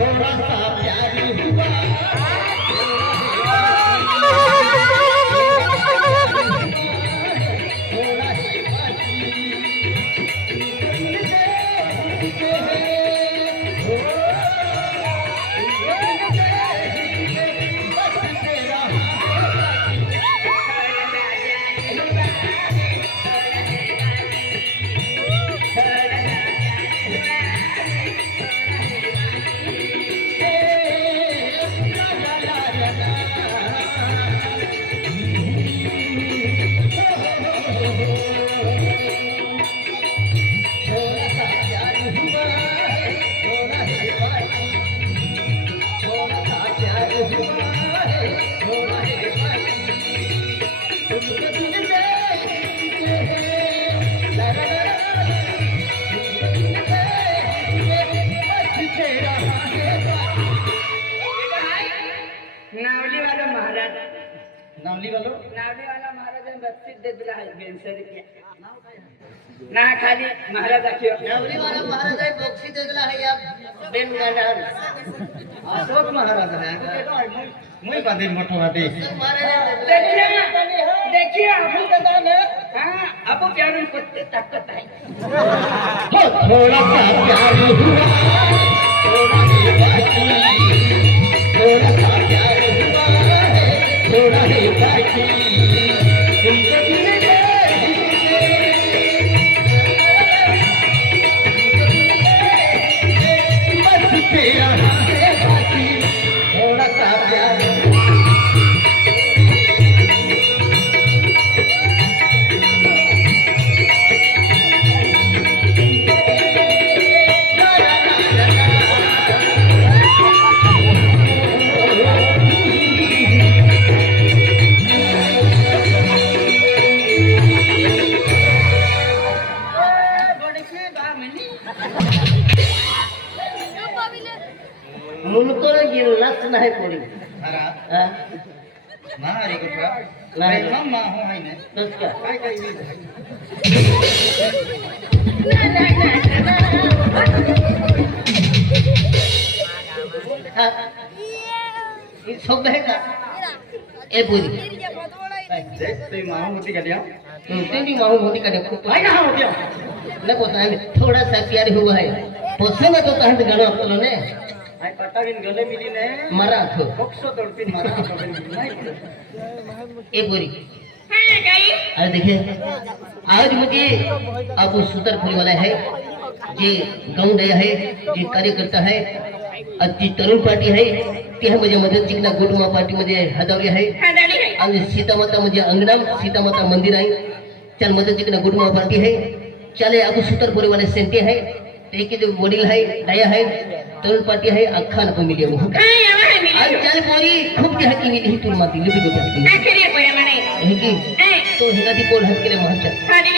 थोड़ा सा प्यार हुआ नावलीवाला महाराजांनी बक्षीस देतला आहे 200 रुपये ना खाली महाराज आखियो नावलीवाला महाराज आहे बक्षीस देतला आहे या बेन गांडार अशोक महाराज आहे मुई बांधे मोठो वाटे देखिए आपको पता है हां आपको प्यार में पत्ते ताकत है थोड़ा सा प्यार हुआ थोड़ा ही बाकी थोड़ा सा प्यार हुआ थोड़ा ही बाकी बस तेरा है बाकी थोड़ा सा प्यार मुनकर गिल्लाच नाही कोणी मारे कुठला नाही हम मा हो आहे ना तस का काय काय ही शब्द आहे का ए पुरी देख ते माहो होती का dia ते भी माहू होती का देखो काय का हो dia न पोता है थोड़ा सा प्यार हुआ है पोसंग तो तहत गाणं आपलं ने आई पटाविन गले मिली ने मरा थो बक्सो तोडपिन मारा नाही ए पुरी हां गाई अरे देखिए आज मुझे अब सुतरफुली वाला है जे गाँव गया है जे कार्यकर्ता है जी तरुण पार्टी आहे ते म्हणजे मध्ये चिकना गोटमा पार्टी मध्ये हदावली आहे खादाली है आणि सीतामाता म्हणजे अंगणाम सीतामाता मंदिर आहे त्याल मध्ये चिकना गोटमा पार्टी आहे चाले अब सुतरफुली वाले सेंटे है ते के वडील आहे दया है तरुण पार्टी आहे अख्खा न मिली हो हां यावा है मिली आज चाल पोरी खूप की हकी मिली ही तुर माती लिपी आखिरी पोया म्हणे हे की तो हिंगाती बोल हत केले महत्व खादी